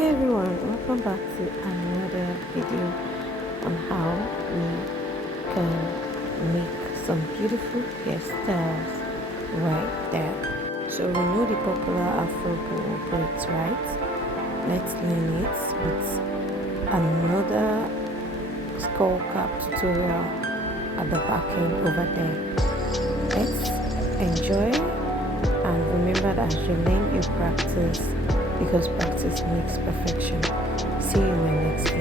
Hey everyone, welcome back to another video on how we can make some beautiful hairstyles right there. So we know the popular Afro braids, right? Let's learn it with another skull cap tutorial at the back end over there. Let's enjoy, and remember that as you learn, you practice, because practice makes perfection. See you in my next video.